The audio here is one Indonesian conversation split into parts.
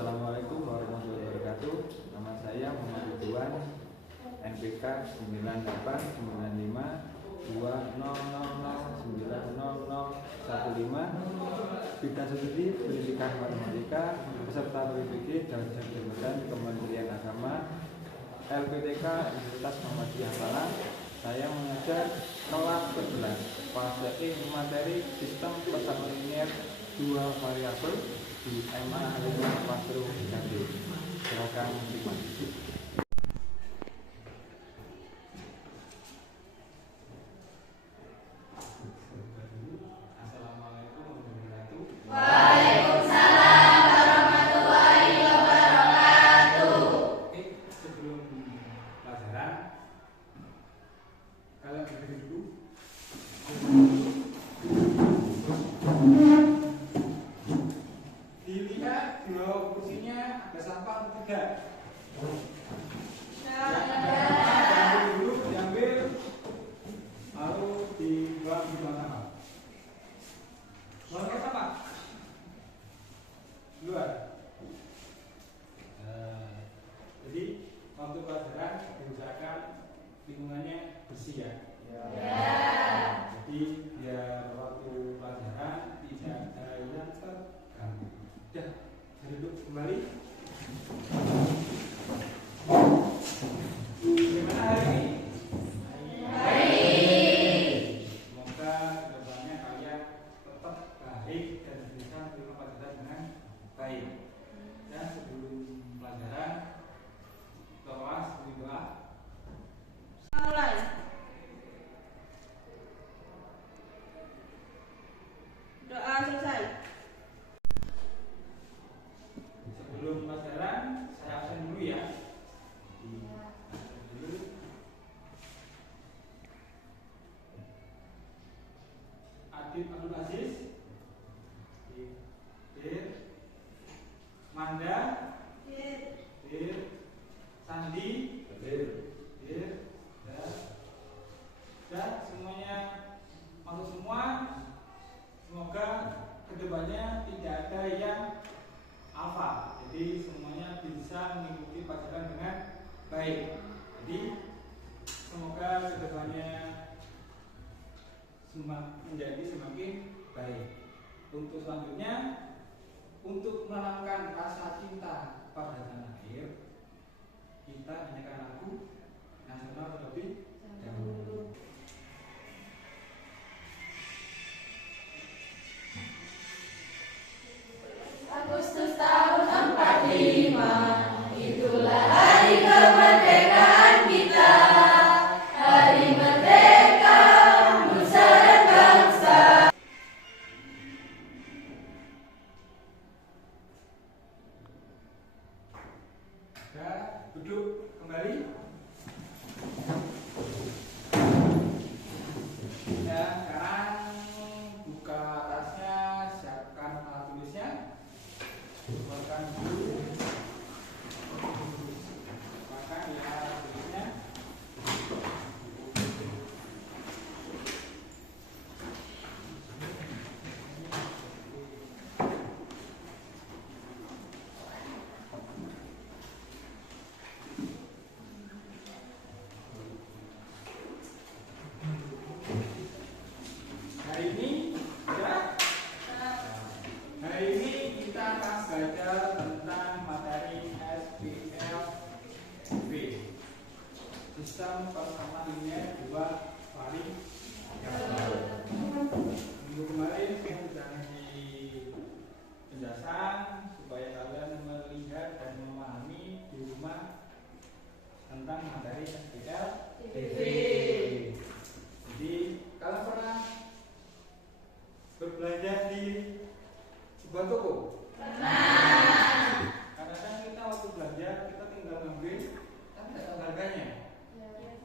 Assalamualaikum warahmatullahi wabarakatuh. Nama saya Muhammad Ridwan, NPK 98952000900015, bidang studi pendidikan matematika, peserta PPG dan jabatan Kementerian Agama, LPTK Universitas Muhammadiyah Malang. Saya mengajar kelas 11 fase E materi sistem pesan linear 2 variabel di MA 5 Pasru Jambi. Silakan diikuti. Assalamualaikum warahmatullahi wabarakatuh. Waalaikumsalam warahmatullahi wabarakatuh. Oke, sebelum pelajaran kalian berdiri dulu. Dilihat di bawah kursinya ada sampah atau tidak? Diambil dulu, diambil, lalu dibuang di tempat sampah. Buang ke sampah. Luar. Jadi waktu pelajaran diusahakan lingkungannya bersih ya. Jadi biar waktu pelajaran tidak ada yang terganggu. Udah, duduk kembali. Gimana hari ini? Semoga kedepannya kalian tetap baik dan bisa menerima pelajaran dengan baik. Dan sebelum pelajaran, doa sebelum doa. Mulai. Doa selesai. Sebelum pelajaran, saya absen dulu ya. Absen dulu. Adit Abdul Aziz, Dir, Manda, Dir, Sandi, Dir, dan semuanya masuk semua. Semoga kedepannya tidak ada yang hafal. Jadi semuanya bisa mengikuti pelajaran dengan baik. Jadi semoga kedepannya menjadi semakin baik. Untuk selanjutnya, untuk menanamkan rasa cinta pada tanah air, kita nyanyikan lagu nasional terlebih dahulu. Agustus tahun 45, itulah hari kemerdekaan kita. Hari merdeka, nusa dan bangsa. Ya, duduk kembali. Ya, sekarang buka tasnya, siapkan alat tulisnya. Keluarkan dulu. Makan ya alat tulisnya. Hari ini ya. Hari ini kita akan belajar tentang materi SPLV, sistem persamaan linear 2 variabel. Minggu kemarin saya sudah ngasih penjelasan supaya kalian melihat dan memahami di rumah tentang materi SPLV. Jadi kalian pernah berbelanja di sebuah toko? Kadang-kadang kita waktu belanja kita tinggal ngambil tapi tidak tahu harganya.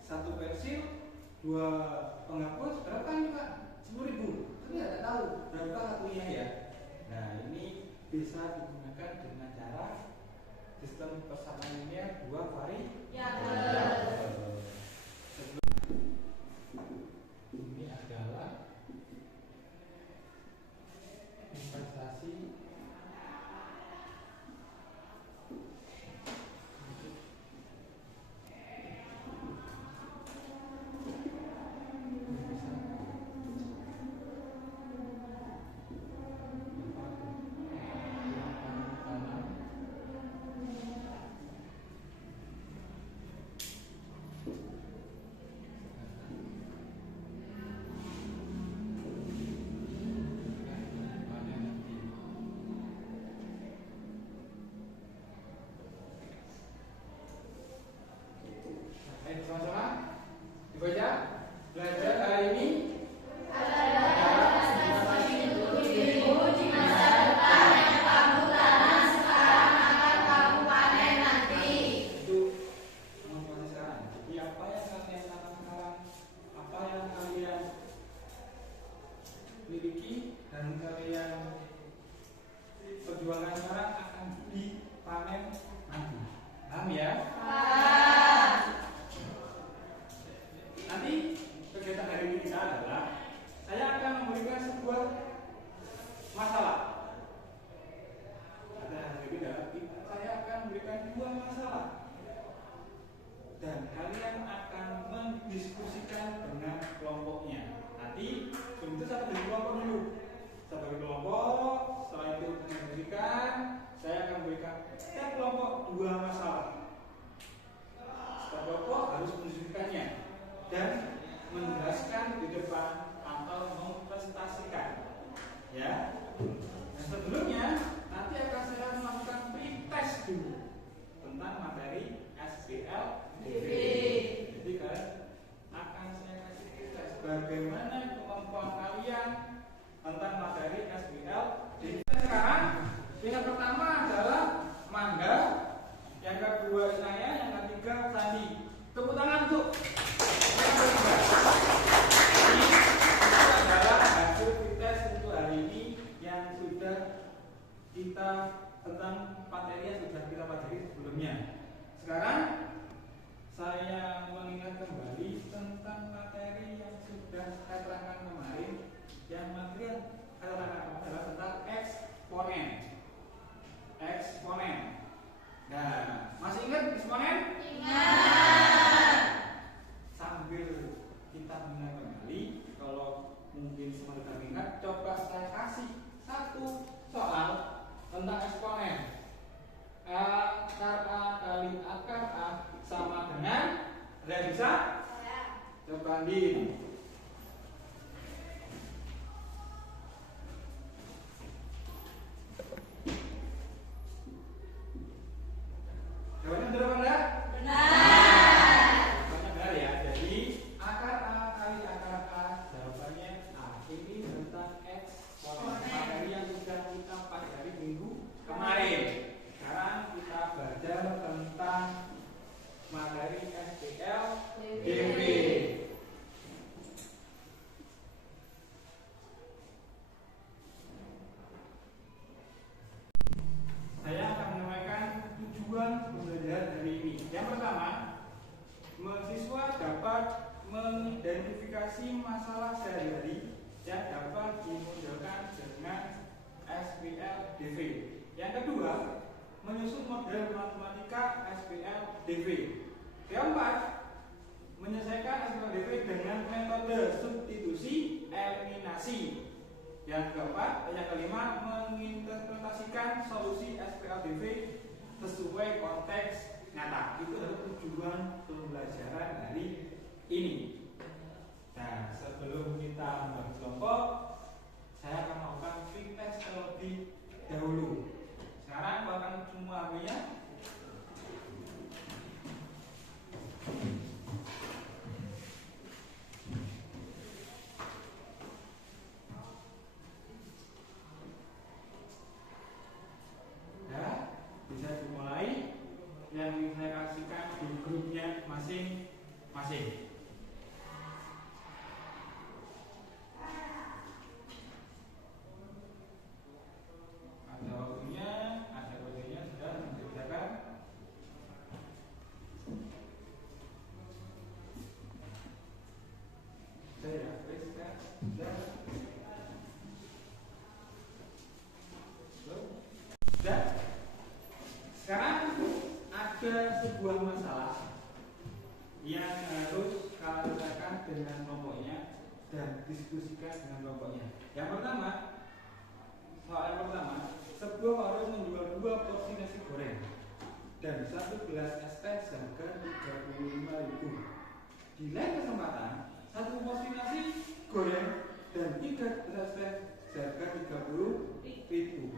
Satu pensil, 2 penghapus berapa nih Pak? 10.000. Tapi tidak tahu berapa satunya ya. Nah ini bisa digunakan dengan cara sistem persamaan linear 2 variabel. Ini adalah investasi akan dipanen nanti. Paham ya? Nanti kegiatan hari ini kita adalah saya akan memberikan sebuah masalah. Saya akan memberikan dua masalah dan kalian akan mendiskusikan dengan kelompoknya. Nanti sebelum itu satu kelompok dulu, satu kelompok. Setelah itu mendiskusikan, saya akan memberikan setiap kelompok dua masalah. Setiap kelompok harus mendiskusikannya dan menjelaskan di depan atau mempresentasikan. Ya. Dan sebelumnya nanti akan saya melakukan pretest dulu tentang materi SPLDV. Jadi kalian akan saya kasih pretest bagaimana kemampuan kalian tentang materi SPLDV. Sekarang yang pertama adalah Mangga, yang kedua saya, yang ketiga Sandi. Tepuk tangan untuk ini adalah hasil pretest untuk hari ini yang sudah kita tentang materi yang sudah kita pelajari sebelumnya. Sekarang saya mengingat kembali tentang materi yang sudah saya terangkan kemarin. Yang materi yang saya terangkan adalah tentang eksponen. Eksponen. Nah, masih ingat eksponen? Ingat. Sambil kita mengingat kembali, kalau mungkin semua kita ingat, coba saya kasih satu soal tentang eksponen. Akar A kali akar A sama dengan, ada yang bisa? Coba Andin. Jawabannya benar apa enggak? Benar. Jawabannya benar ya. Jadi akar A kali akar A, jawabannya A. Ini tentang eksponen, materi yang sudah kita pelajari minggu kemarin. Sekarang kita belajar tentang materi SPLDV. Saya akan menyampaikan tujuan pembelajaran hari ini. Yang pertama, mahasiswa dapat mengidentifikasi masalah sehari-hari yang dapat dimunculkan dengan SPLDV. Yang kedua, menyusun model matematika SPLDV. Keempat, menyelesaikan SPLDV dengan metode substitusi eliminasi. Yang keempat, yang kelima, menginterpretasikan solusi SPLDV sesuai konteks nyata. Itu adalah tujuan pembelajaran hari ini. Nah, sebelum kita membagi kelompok, saya akan melakukan pretest terlebih dahulu. Sekarang keluarkan semua HP-nya. Ya, bisa dimulai. Yang saya kasihkan di grupnya masing-masing. Ada waktunya, ada waktunya sudah menceritakan. Saya sudah. Sudah. Sekarang ada sebuah masalah yang harus kalian selesaikan dengan kelompoknya dan diskusikan dengan kelompoknya. Yang pertama, soal yang pertama, sebuah warung menjual 2 porsi nasi goreng dan 1 gelas es teh seharga 35.000. Di lain kesempatan, 1 porsi nasi goreng dan 3 gelas teh seharga 30.000.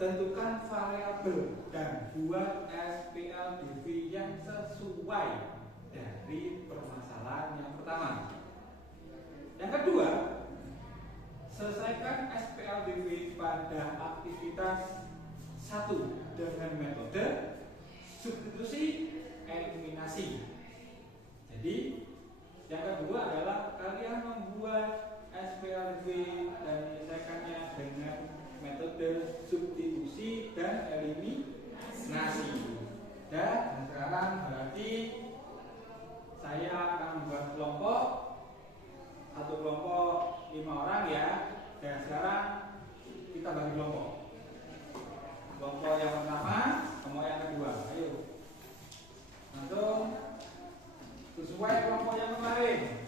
Tentukan variabel dan buat SPLDV yang sesuai dari permasalahan yang pertama. Yang kedua, selesaikan SPLDV pada aktivitas 1 dengan metode substitusi eliminasi. Jadi, yang kedua adalah kalian membuat SPLDV dan menyelesaikannya dengan metode substitusi kelompok yang pertama, kelompok yang kedua. Ayo. Langsung sesuai kelompok yang kemarin.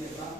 Ayo, Pak.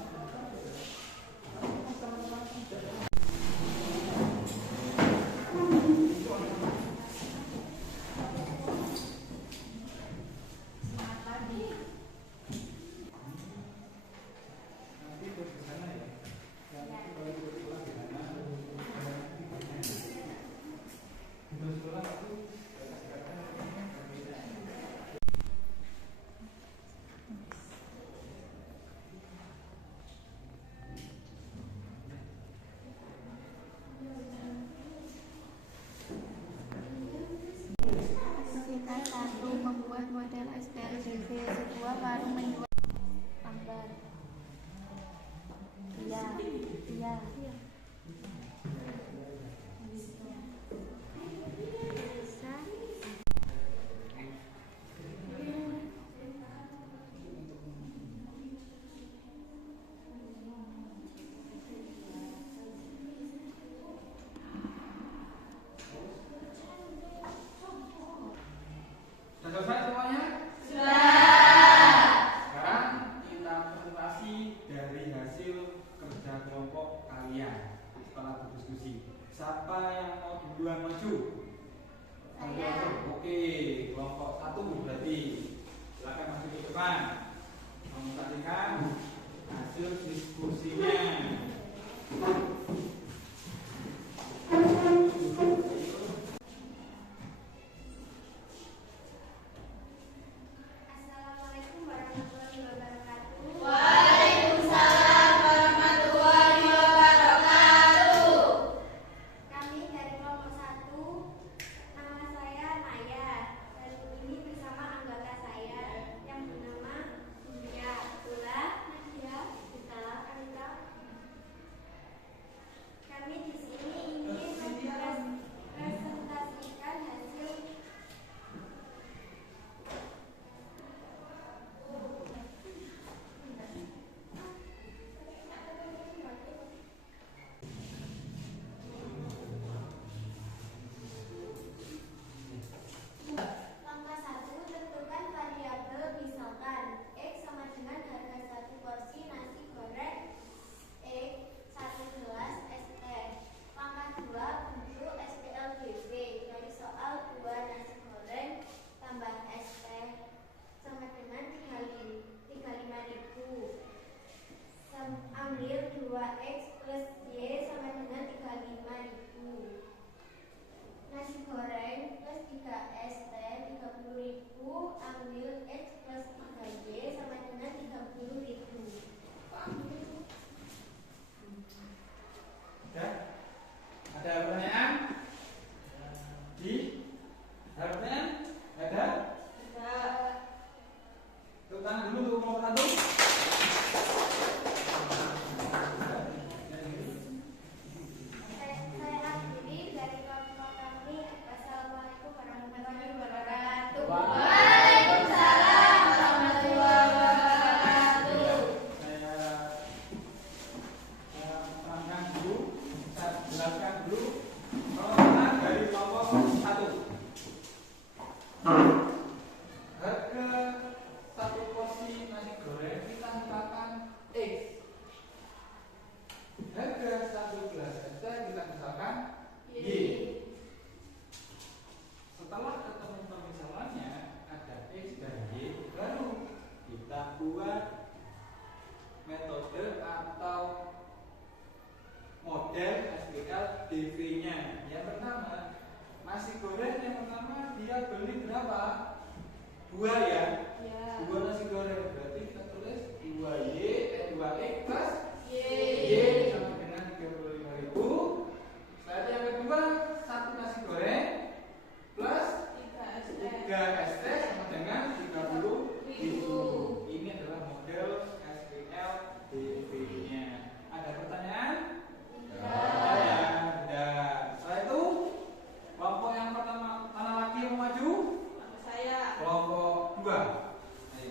Aktivitas 1. Membuat model SPLDV. Sebuah warung menjual gambar. Iya. Bisa. Sudah selesai semuanya? Sudah. Sekarang kita presentasi dari hasil kerja kelompok kalian setelah berdiskusi. Siapa yang mau duluan maju? Saya. Oke, kelompok 1 berarti silakan maju ke depan. Memperhatikan hasil diskusinya. Assalamualaikum warahmatullahi wabarakatuh. Waalaikumsalam warahmatullahi wabarakatuh. Kami dari kelompok 1. Nama saya Naya. Dan ini bersama anggota saya yang bernama Buya, Ula, Nadia, Gita, Anita. Kami di sini ingin mempresentasikan hasil langkah 1. Tentukan variabel, misalkan X sama dengan harga 1 porsi nasi goreng X, 1 gelas es teh. Langkah 2. Bentuk SPLDV dari soal 2 nasi goreng tambah es teh sama dengan 35.000. Ambil 2X plus Y sama dengan 35.000. Nasi goreng plus 3 es teh 30.000. Ambil X plus 3Y sama dengan 30.000. Sudah? Ada pertanyaan? Ada pertanyaan? Ada? Tepuk tangan dulu untuk kelompok 1. Saya akhiri dari kelompok kami. Wassalamualaikum warahmatullahi wabarakatuh. Waalaikumsalam warahmatullahi wabarakatuh. Saya terangkan dulu, saya jelaskan dulu pertanyaan dari kelompok 1. Harga 1 porsi nasi goreng kita misalkan X. Harga 1 gelas es teh kita misalkan Y. Setelah ketemu pemisalannya ada X dan Y, baru kita buat metode atau model SPLDV-nya. Yang pertama, nasi goreng yang pertama dia beli berapa? 2 ya? 2 nasi goreng, berarti kita tulis 2X plus Y sama dengan 35.000. Setelah itu yang kedua, 1 nasi goreng plus 3 es teh sama dengan 30.000. Ini adalah model SPLDV-nya. Ada pertanyaan? Ya. Setelah itu kelompok yang pertama, mana lagi yang mau maju? Kelompok 2. Ayo.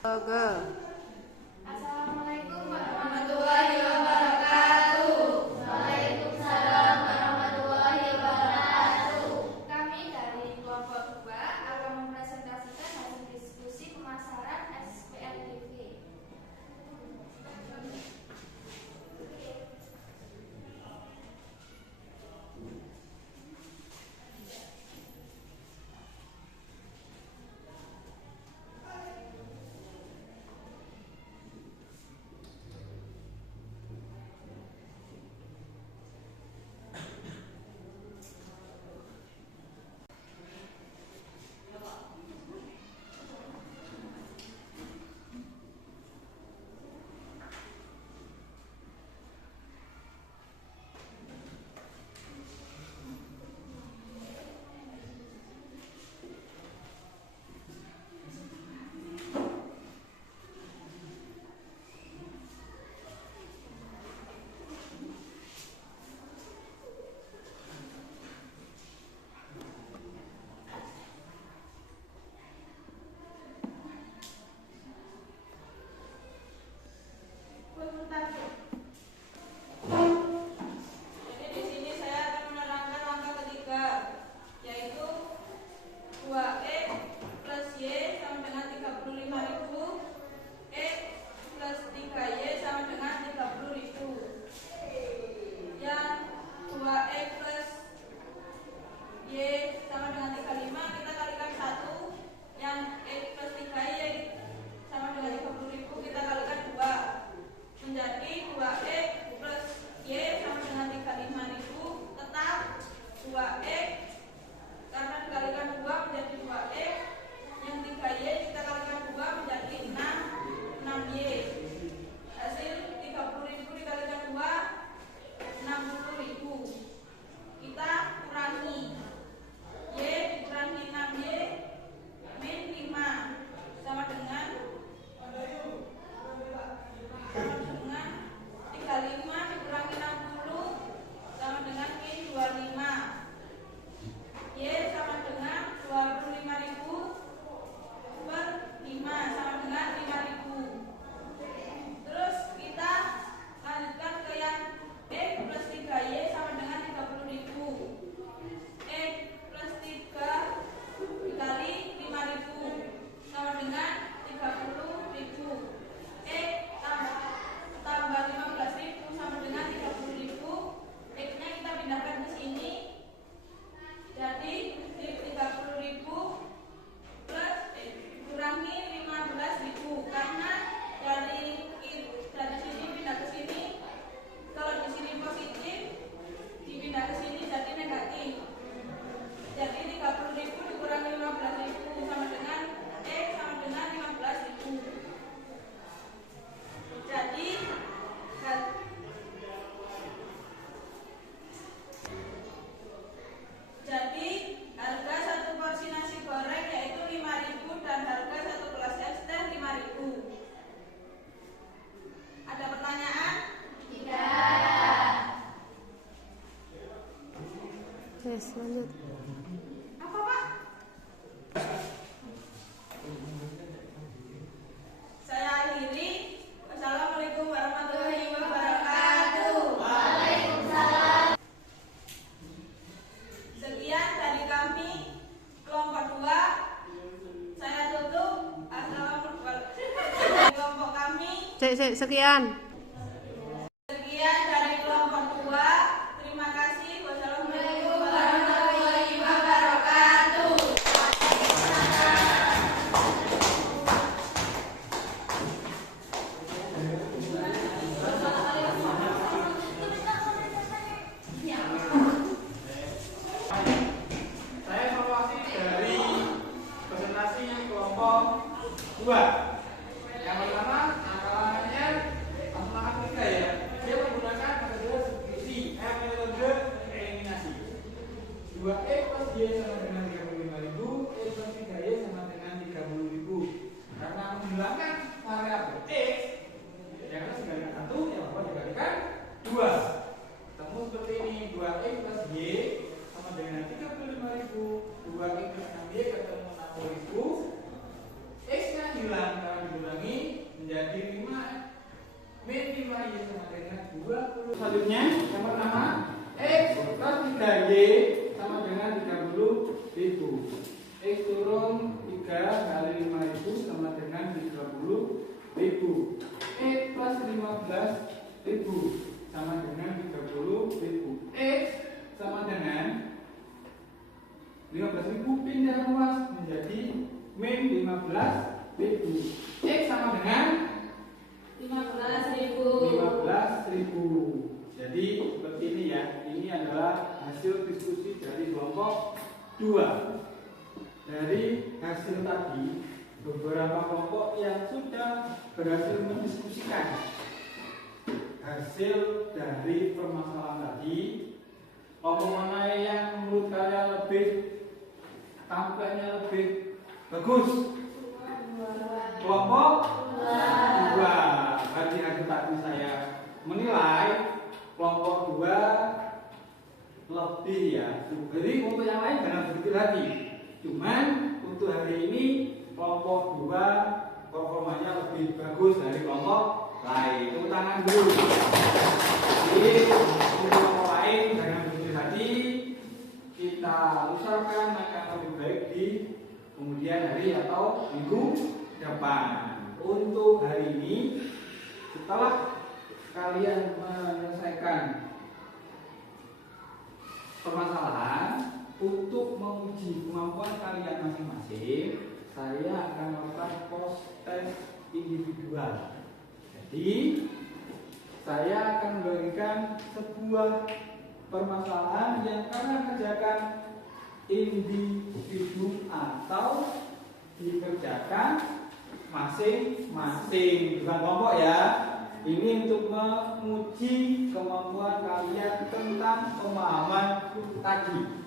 Assalamualaikum warahmatullahi wabarakatuh. Waalaikumsalam warahmatullahi wabarakatuh. Kami dari kelompok 2 akan mempresentasikan hasil diskusi pemasaran SPLTV. Jadi di sini saya akan menerangkan langkah ketiga, yaitu 2X plus Y sama dengan 35.000, X plus 3Y sama dengan 30.000. Yang 2X plus Y sama dengan 35 kita kalikan 1, yang X plus 3Y sama dengan 30.000 kita kalikan 2, menjadi 2X plus Y sama dengan 35.000, tetap 2X karena dikalikan 2 menjadi 2X, yang 3Y kita kalikan 2 menjadi 6Y. Hasil 30.000 dikalikan 2 60.000. Kita kurangi Y dikurangi 6Y min 5 sama dengan 35 dikurangi 60 sama dengan min 25. Y sama dengan 25.000 per 5 sama dengan 5.000. Terus kita lanjutkan ke yang X plus 3Y sama dengan 30.000. X plus 3 dikali 5.000 sama dengan 30.000. X tambah 15.000 sama dengan 30.000. X-nya kita pindahkan ke sini. Jadi 30.000 plus kurangi 15.000 karena dari sini pindah ke sini. Kalau di sini positif, dipindah ke sini jadi negatif. Jadi 30.000 dikurangi 15.000 sama dengan X sama dengan 15.000. Jadi harga satu porsi nasi goreng yaitu 5.000 dan harga satu gelas es teh 5.000. Ada pertanyaan? Tidak. Yes, lanjut. Apa, Pak? Saya akhiri. Wassalamualaikum warahmatullahi wabarakatuh. Waalaikumsalam. Sekian dari kami kelompok 2. Saya tutup. Assalamualaikum. Kelompok kami. Sekian. Sekian dari kelompok 2. Terima kasih. Wassalamualaikum warahmatullahi wabarakatuh. Saya evaluasi dari presentasi kelompok 2. Yang pertama, angka-angkanya langsung angka ketiga ya. Dia menggunakan metode substitusi, metode eliminasi. 2X plus Y sama dengan 35.000, X plus 3Y sama dengan 30.000. Karena menghilangkan variabel X, yang harus dikalikan 1, yang apa dikalikan 2. Ketemu seperti ini, 2X plus Y sama dengan 35.000, 2X plus 6Y ketemu 60.000. X nya hilang karena digunakan menjadi 5. Min 5Y sama dengan 20. Selanjutnya yang pertama X plus 3Y sama dengan 30.000. X turun 3 kali 5.000 sama dengan 30.000. X plus 15.000 sama dengan 30.000. X sama dengan 15.000 pindah ruas menjadi min 15.000. X sama dengan 15.000. Jadi seperti ini ya. Ini adalah hasil diskusi dari kelompok 2. Dari hasil tadi, beberapa kelompok yang sudah berhasil mendiskusikan hasil dari permasalahan tadi. Kelompok mana yang menurut kalian lebih tampaknya lebih bagus? Kelompok 2. Bagi hasil tadi saya menilai kelompok 2 lebih ya. Jadi untuk yang lain jangan berpikir lagi. Cuman untuk hari ini kelompok 2 performanya lebih bagus dari kelompok lain. Tepuk tangan dulu. Jadi untuk kelompok lain jangan berpikir lagi. Kita usahakan akan lebih baik di kemudian hari atau minggu depan. Untuk hari ini, setelah kalian menyelesaikan permasalahan untuk menguji kemampuan kalian masing-masing, saya akan melakukan tes individual. Jadi, saya akan memberikan sebuah permasalahan yang kalian kerjakan individu atau dikerjakan masing-masing, bukan kelompok ya. Ini untuk menguji kemampuan kalian tentang pemahaman tadi.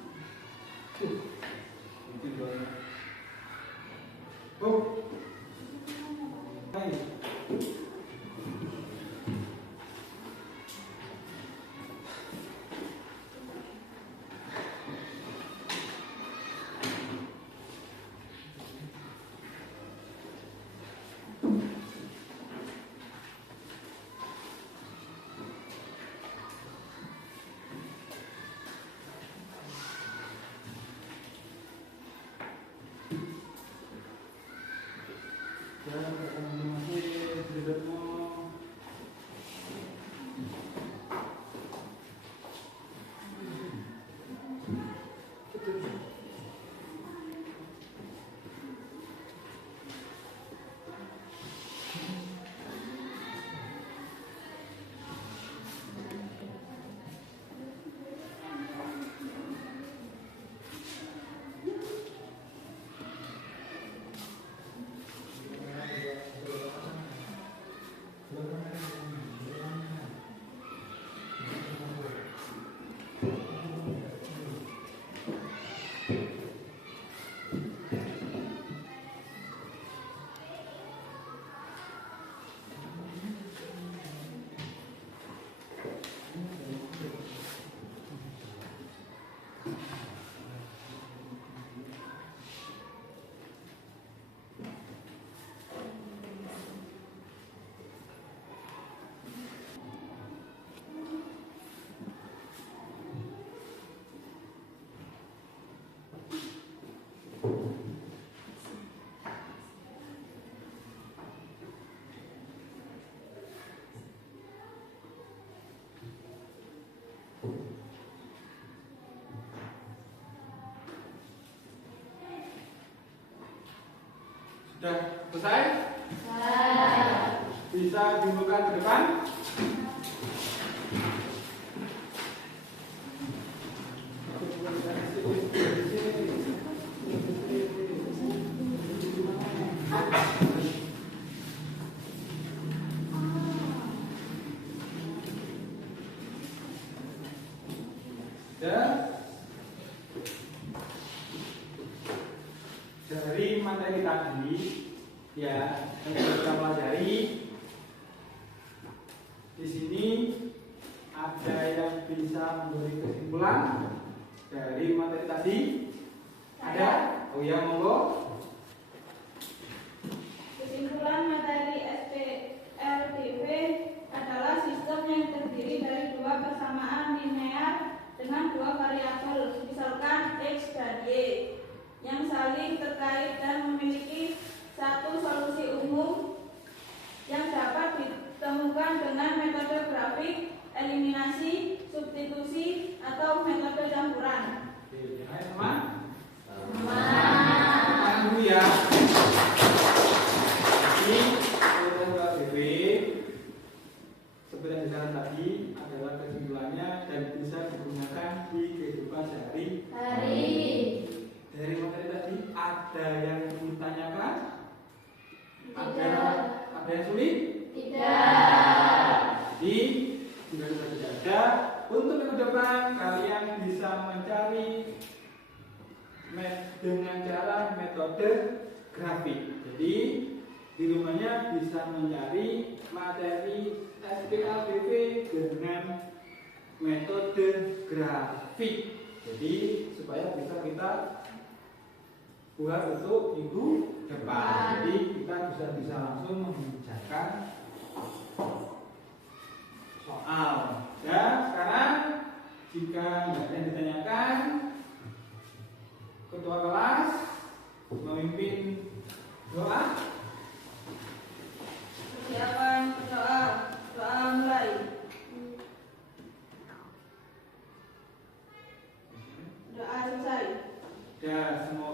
Sudah selesai? Bisa dibuka ke depan? Dan dari materi tadi ya yang kita pelajari di sini ada yang bisa memberi kesimpulan dari materi tadi? Ada? Oh ya, monggo. Kesimpulan materi SPK dilakukan dengan metode grafik, eliminasi, substitusi, atau metode campuran? Oke, ayo teman. Teman dulu ya. Jadi metode KBB seperti yang disana tadi adalah kesimpulannya dan bisa digunakan di kehidupan sehari-hari. Dari materi tadi ada yang ditanyakan? Ada yang sulit? Tidak. Jadi jika sudah tidak ada, untuk minggu depan kalian bisa mencari dengan cara metode grafik. Jadi di rumahnya bisa mencari materi SPKBP dengan metode grafik. Jadi supaya bisa kita buat untuk minggu depan. Jadi kita bisa langsung mengerjakan soal. Ya, sekarang jika nggak ada yang ditanyakan, ketua kelas memimpin doa. Persiapan berdoa. Doa mulai. Doa selesai. Dan semoga